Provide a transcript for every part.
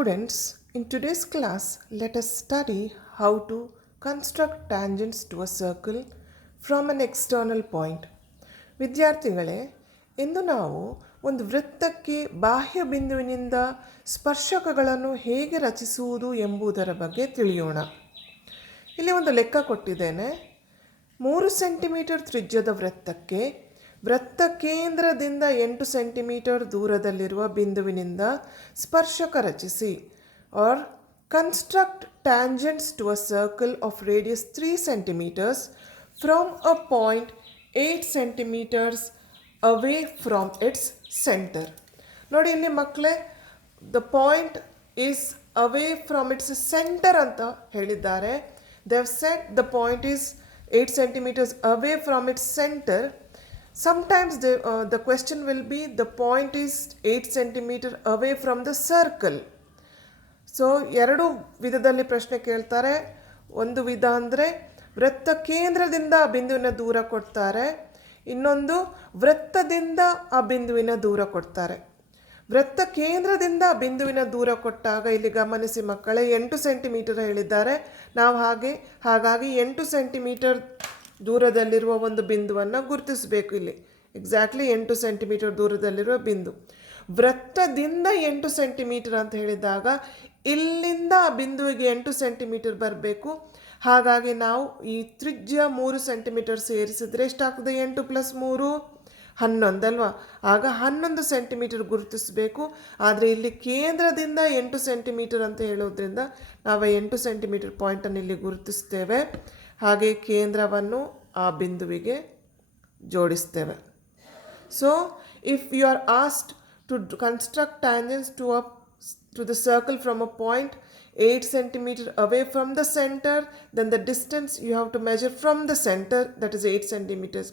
Students, in today's class, let us study how to construct tangents to a circle from an external point. ವಿದ್ಯಾರ್ಥಿಗಳೇ, ಇಂದು ನಾವು ಒಂದು ವೃತ್ತಕ್ಕೆ ಬಾಹ್ಯ ಬಿಂದುವಿನಿಂದ ಸ್ಪರ್ಶಕಗಳನ್ನು ಹೇಗೆ ರಚಿಸುವುದು ಎಂಬುದರ ಬಗ್ಗೆ ತಿಳಿಯೋಣ. ಇಲ್ಲಿ ಒಂದು ಲೆಕ್ಕ ಕೊಟ್ಟಿದ್ದೇನೆ. 3 ಸೆಂಟಿಮೀಟರ್ ತ್ರಿಜ್ಯದ ವೃತ್ತಕ್ಕೆ ವೃತ್ತ ಕೇಂದ್ರದಿಂದ 8 ಸೆಂಟಿಮೀಟರ್ ದೂರದಲ್ಲಿರುವ ಬಿಂದುವಿನಿಂದ ಸ್ಪರ್ಶಕ ರಚಿಸಿ. Or construct tangents to a circle of radius 3 centimetres from a point 8 centimetres away from its centre. ನೋಡಿ ಇಲ್ಲಿ ಮಕ್ಕಳೇ, the point is away from its centre ಅಂತ ಹೇಳಿದ್ದಾರೆ. They have set the point is 8 centimeters away from its center. Sometimes the question will be the point is 8 centimeter away from the circle. So ಎರಡು ವಿಧದಲ್ಲಿ ಪ್ರಶ್ನೆ ಕೇಳ್ತಾರೆ. ಒಂದು ವಿಧ ಅಂದರೆ ವೃತ್ತ ಕೇಂದ್ರದಿಂದ ಆ ಬಿಂದುವಿನ ದೂರ ಕೊಡ್ತಾರೆ, ಇನ್ನೊಂದು ವೃತ್ತದಿಂದ ಆ ಬಿಂದುವಿನ ದೂರ ಕೊಡ್ತಾರೆ. ವೃತ್ತ ಕೇಂದ್ರದಿಂದ ಬಿಂದುವಿನ ದೂರ ಕೊಟ್ಟಾಗ ಇಲ್ಲಿ ಗಮನಿಸಿ ಮಕ್ಕಳೇ, 8 ಸೆಂಟಿಮೀಟರ್ ಹೇಳಿದ್ದಾರೆ. ನಾವು ಹಾಗಾಗಿ 8 ಸೆಂಟಿಮೀಟರ್ ದೂರದಲ್ಲಿರುವ ಒಂದು ಬಿಂದುವನ್ನು ಗುರುತಿಸಬೇಕು. ಇಲ್ಲಿ ಎಕ್ಸಾಕ್ಟ್ಲಿ 8 ಸೆಂಟಿಮೀಟರ್ ದೂರದಲ್ಲಿರುವ ಬಿಂದು. ವೃತ್ತದಿಂದ 8 ಸೆಂಟಿಮೀಟರ್ ಅಂತ ಹೇಳಿದಾಗ ಇಲ್ಲಿಂದ ಆ ಬಿಂದುವಿಗೆ 8 ಸೆಂಟಿಮೀಟರ್ ಬರಬೇಕು. ಹಾಗಾಗಿ ನಾವು ಈ ತ್ರಿಜ್ಯ 3 ಸೆಂಟಿಮೀಟರ್ ಸೇರಿಸಿದ್ರೆ ಎಷ್ಟಾಗ್ತದೆ? 8 + 3 11 ಅಲ್ವಾ? ಆಗ 11 ಸೆಂಟಿಮೀಟರ್ ಗುರುತಿಸಬೇಕು. ಆದರೆ ಇಲ್ಲಿ ಕೇಂದ್ರದಿಂದ 8 ಸೆಂಟಿಮೀಟರ್ ಅಂತ ಹೇಳೋದ್ರಿಂದ ನಾವು 8 ಸೆಂಟಿಮೀಟರ್ ಪಾಯಿಂಟನ್ನು ಇಲ್ಲಿ ಗುರುತಿಸ್ತೇವೆ. ಹಾಗೆ ಕೇಂದ್ರವನ್ನು ಆ ಬಿಂದುವಿಗೆ ಜೋಡಿಸ್ತೇವೆ. So if you are asked to construct tangents to the circle from a point 8 centimeter away from the center, then the distance you have to measure from the center, that is 8 centimeters.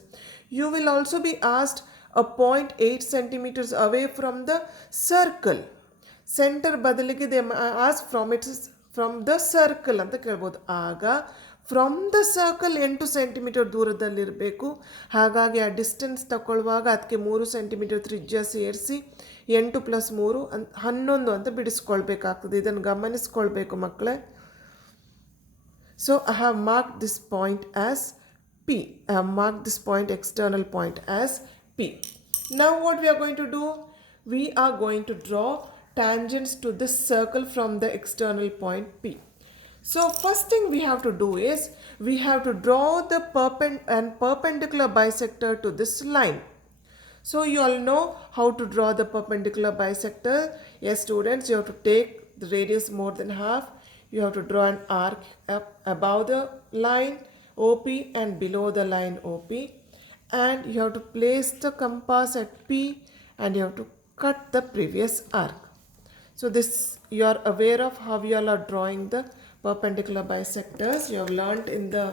You will also be asked a point 8 centimeters away from the circle. Center ಬದಲಿಗೆ they ask from the circle ಅಂತ ಕೇಳ್ಬೋದು. ಆಗ from the circle 8 ಸೆಂಟಿಮೀಟರ್ ದೂರದಲ್ಲಿರಬೇಕು. ಹಾಗಾಗಿ ಆ ಡಿಸ್ಟೆನ್ಸ್ ತಗೊಳ್ಳುವಾಗ ಅದಕ್ಕೆ 3 ಸೆಂಟಿಮೀಟರ್ ತ್ರಿಜ್ಯ ಸೇರಿಸಿ 8 + 3 11 ಅಂತ ಬಿಡಿಸ್ಕೊಳ್ಬೇಕಾಗ್ತದೆ. ಇದನ್ನು ಗಮನಿಸ್ಕೊಳ್ಬೇಕು ಮಕ್ಕಳೇ. So I have mark this point as P. I have marked this point, external point, as P. Now what we are going to do? We are going to draw tangents to this circle from the external point P. So first thing we have to do is we have to draw the perpendicular bisector to this line. So you all know how to draw the perpendicular bisector. Yes students, you have to take the radius more than half. You have to draw an arc up above the line OP and below the line OP, and you have to place the compass at P and you have to cut the previous arc. So this you are aware of how you all are drawing the perpendicular bisectors. You have learnt in the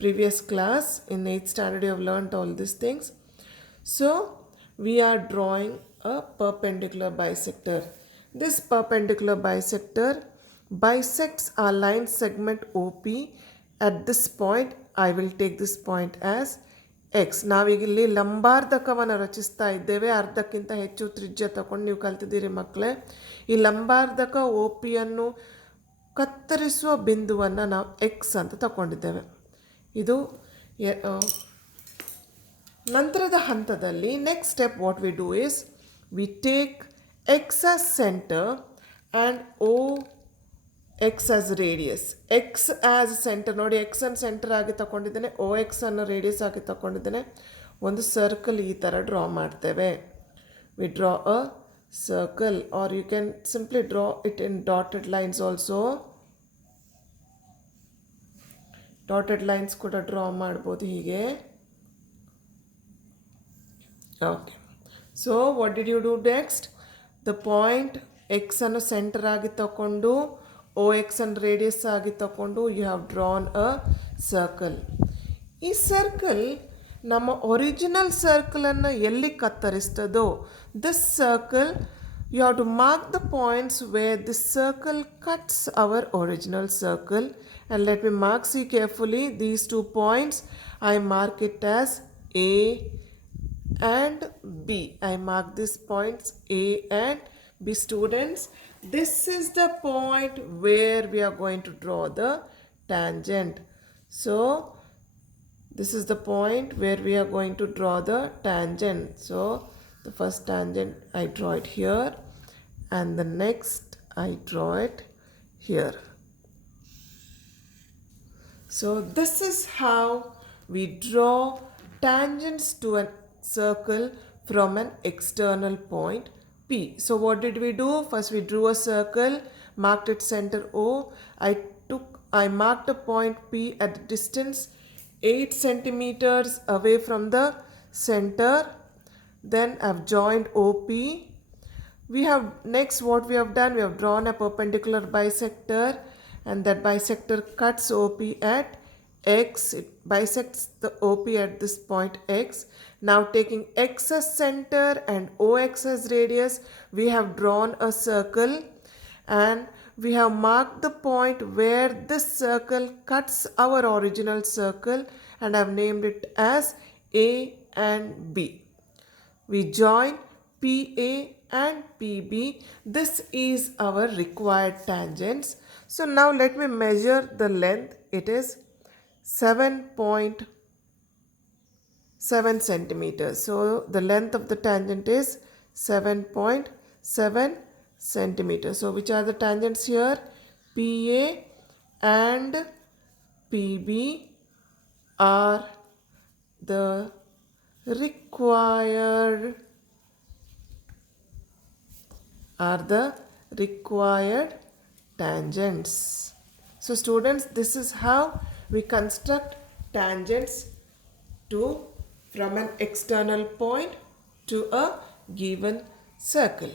previous class. In 8th standard you have learnt all these things. So we are drawing a perpendicular bisector. This perpendicular bisector bisects our line segment OP at this point. I will take this point as X. ನಾವೀಗ ಇಲ್ಲಿ ಲಂಬಾರ್ಧಕವನ್ನು ರಚಿಸ್ತಾ ಇದ್ದೇವೆ. ಅರ್ಧಕ್ಕಿಂತ ಹೆಚ್ಚು ತ್ರಿಜ್ಯ ತಗೊಂಡು ನೀವು ಕಲ್ತಿದ್ದೀರಿ ಮಕ್ಕಳೇ. ಈ ಲಂಬಾರ್ಧಕ ಒ ಪಿಯನ್ನು ಕತ್ತರಿಸುವ ಬಿಂದುವನ್ನು ನಾವು ಎಕ್ಸ್ ಅಂತ ತಗೊಂಡಿದ್ದೇವೆ. ಇದು ನಂತರದ ಹಂತದಲ್ಲಿ next step what we do is we take X as centre and O X as radius. X as centre ನೋಡಿ, ಎಕ್ಸ್ ಅನ್ನು ಸೆಂಟರ್ ಆಗಿ ತಗೊಂಡಿದ್ದೇನೆ, ಓ ಎಕ್ಸ್ ಅನ್ನು ರೇಡಿಯಸ್ ಆಗಿ ತಗೊಂಡಿದ್ದೇನೆ. ಒಂದು ಸರ್ಕಲ್ ಈ ಥರ ಡ್ರಾ ಮಾಡ್ತೇವೆ. We draw a circle, or you can simply draw it in dotted lines also. Dotted lines ಕೂಡ ಡ್ರಾ ಮಾಡ್ಬೋದು ಹೀಗೆ. Okay, so what did you do next? The point X ಅನ್ನು ಸೆಂಟರ್ ಆಗಿ ತಗೊಂಡು ಓ ಎಕ್ಸ್ ಅನ್ನು radius ಆಗಿ ತಗೊಂಡು you have drawn a circle. ಈ ಸರ್ಕಲ್ ನಮ್ಮ ಒರಿಜಿನಲ್ ಸರ್ಕಲನ್ನು ಎಲ್ಲಿ ಕತ್ತರಿಸ್ತದೋ this circle you have to mark the points where this circle cuts our original circle. And let me mark, see carefully, these 2 points I mark it as A and B. I mark these points A and B students. this is the point where we are going to draw the tangent. So this is the point where we are going to draw the tangent. So the first tangent I draw it here, and the next I draw it here. So this is how we draw tangents to a circle from an external point P. So what did we do? First we drew a circle, marked its center O. I marked a point P at the distance 8 centimeters away from the center. Then I've joined OP. We have next what we have done, we have drawn a perpendicular bisector, and that bisector cuts OP at X. It bisects the OP at this point X. Now taking X as center and OX as radius, we have drawn a circle, and we have marked the point where this circle cuts our original circle, and I have named it as A and B. We join PA and PB. This is our required tangents. So now let me measure the length. It is 7.7 centimeters. So the length of the tangent is 7.7 centimeters. So which are the tangents here? PA and PB are the required tangents. So students, this is how we construct tangents from an external point to a given circle.